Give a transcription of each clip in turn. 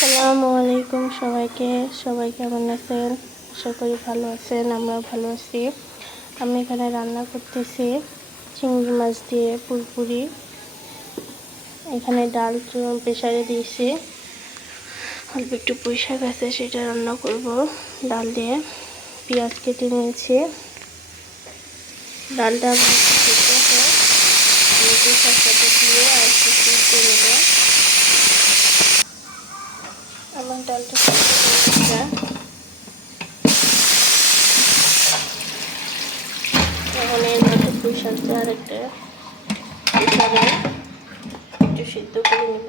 আসসালামু আলাইকুম সবাইকে। সবাই কেমন আছেন? আশা করি ভালো আছেন, আমরাও ভালো আছি। আমি এখানে রান্না করতেছি চিংড়ি মাছ দিয়ে পুরপুরি। এখানে ডাল প্রেশারে দিয়েছি। অল্প একটু শাক আছে, সেটা রান্না করব ডাল দিয়ে। পেঁয়াজ কেটে নিয়েছি। ডালটা দিয়ে আর আমার ডালটা এখন এর মধ্যে পুঁই শাকটা আর একটা একটু সিদ্ধ করে নেব।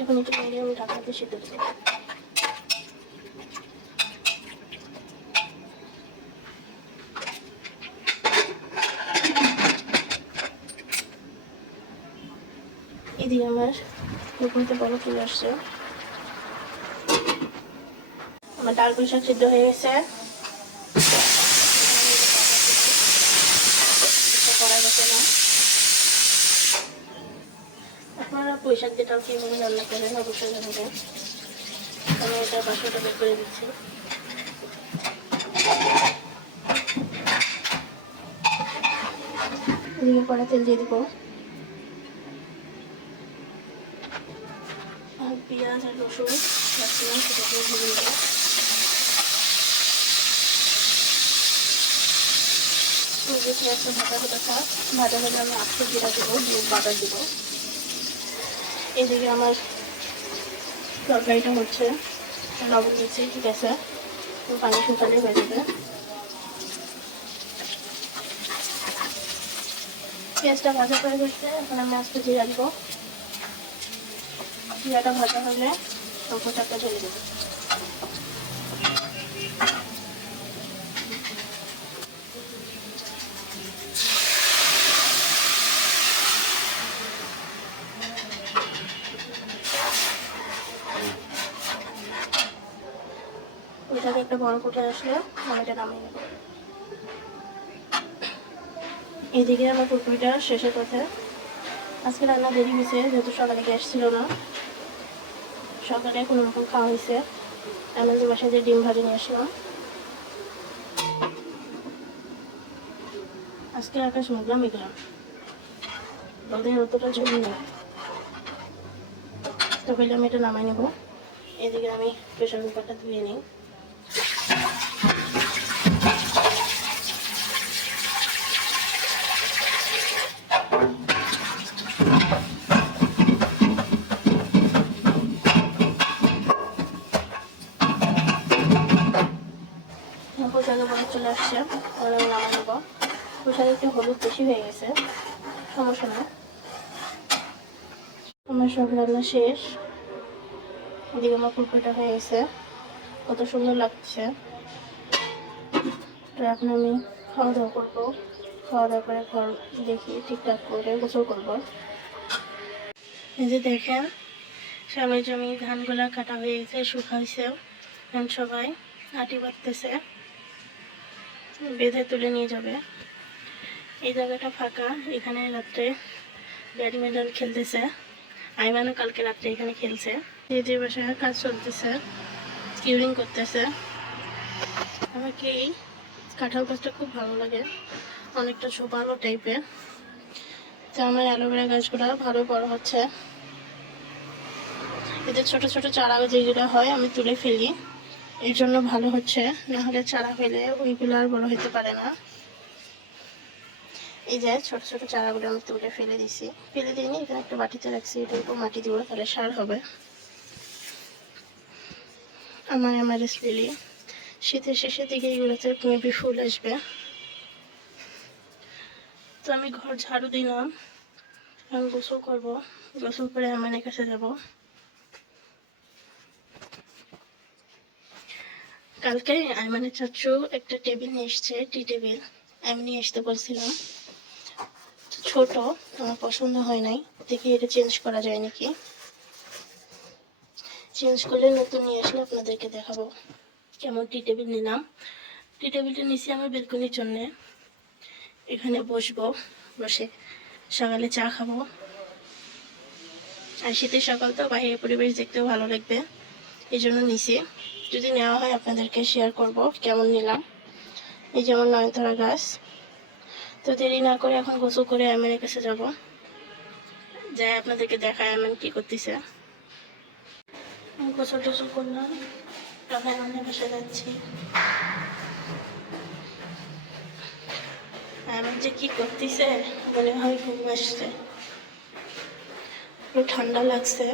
এখন একটু মিডিয়াম ঢাকা দিয়ে এদিকে আমার পুকুরিতে বড় চলে আসছে। আমার ডাল শাক সিদ্ধ হয়ে গেছে। করা গেছে না। পুঁই শাক কীভাবে রান্না করেন? অবশ্যই জানাবেন। আমি এটা বাসাটা করে দিচ্ছি। এদিকে কড়া তেল দিয়ে দিব। পেঁয়াজ আর রসুন সেটা দিয়ে ভেজে ভাজা হলে আমি আটশো জিরা দেবো, দিয়ে বাটার দেবো। এদিকে আমার তরকারিটা হচ্ছে, লবণ দিচ্ছি, ঠিক আছে? পানি শুকালে হয়ে যাবে। পেঁয়াজটা ভাজা করে গেছে, এখন আমি আজকে জিরা দিব। জিরাটা ভাজা হলে চারটা ঢেলে দেবো। ওইটাকে একটা বড় ফুটে আসলে, আমি এটা নামিয়ে নেব। এদিকে আমার পুকুরিটা শেষের পথে। আজকে রান্না দেরি হয়েছে, যেহেতু সকালে গ্যাস ছিল না। সকালে কোনো রকম খাওয়া হয়েছে। আমাদের বাসায় যে ডিম ভাজি নিয়ে আসলাম। আজকে আকাশ মেঘলা মেঘলা। রোদের অতটা ঝুল নেই। তো আমি এটা নামাই নেব। এদিকে আমি প্রেশার কুকারটা ধুয়ে নিই। পোশাকে বলে চলে আসছে। তাহলে আমি নামা নেব। পোশাকে একটু হলুদ বেশি হয়ে গেছে। সমস্যা না আমার সব রান্না শেষ। এদিকে আমার কুকুরটা হয়ে গেছে। কত সুন্দর লাগছে। এখন আমি খাওয়া দাওয়া করব। খাওয়া দাওয়া করে ঘর দেখি ঠিকঠাক করে গোসল করব। এই যে দেখেন সামনে জমি ধানগুলা কাটা হয়ে গেছে, শুকাইছে। সবাই আটি বাঁধতেছে। বেঁধে তুলে নিয়ে যাবে। এই জায়গাটা ফাঁকা। এখানে রাত্রে ব্যাডমিন্টন খেলতেছে। আইমানও কালকে রাত্রে এখানে খেলছে। এই যে বাসায় কাজ চলতেছে কিউরিং করতেছে। আমাকে এই কাঁঠাল গাছটা খুব ভালো লাগে। অনেকটা ঝোপালো টাইপের। তো আমার অ্যালোভেরা গাছগুলো ভালো বড় হচ্ছে। এদের ছোট ছোট চারা যেগুলো হয়, আমি তুলে ফেলি। এর জন্য ভালো হচ্ছে। না হলে চারা হলে ওইগুলো আর বড় হতে পারে না। এই যে ছোট ছোট চারাগুলো আমি তুলে ফেলে দিছি। ফেলে দিইনি, এখানে একটা বাটিতে রাখছি এটার উপর মাটি দিব তাহলে সার হবে। আমার এমারেস লিলি। শীতের শেষের দিকে এগুলোতে মেবি ফুল আসবে। তো আমি ঘর ঝাড়ু দিলাম। আমি গোসল করব। গোসল করে আমানের কাছে যাব। কালকে আইমানের চাচু একটা টেবিল নিয়ে এসছে, টি টেবিল। আমি নিয়ে আসতে বলছিলাম। ছোট, আমার পছন্দ হয় নাই। দেখি এটা চেঞ্জ করা যায় নাকি। চেঞ্জ করলে নতুন নিয়ে আসলে আপনাদেরকে দেখাবো কেমন টি টেবিল নিলাম। টি টেবিলটা নিছি আমার বেলকনির জন্যে। এখানে বসবো, বসে সকালে চা খাব। আর শীতের সকাল তো বাইরের পরিবেশ দেখতেও ভালো লাগবে। এই জন্য নিছি। যদি নেওয়া হয় আপনাদেরকে শেয়ার করব কেমন নিলাম। এই যেমন নয়নতারা গাছ। তো দেরি না করে এখন গোসল করে আমেনের কাছে যাব। যাই আপনাদেরকে দেখায় আমেন কি করতেছে। গোসল টোসল করলাম। আমাদের বাসা যাচ্ছি। আমি যে কি করতেছে, মনে হয় ঘুম আসছে। ঠান্ডা লাগছে।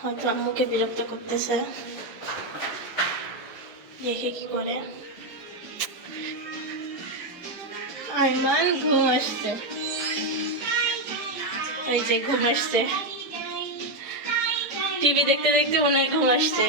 হয়তো আম্মুকে বিরক্ত করতেছে। দেখে কি করে? আইমান ঘুম আসছে। এই যে ঘুম আসছে। টিভি দেখতে দেখতে ওনার ঘুম আসছে।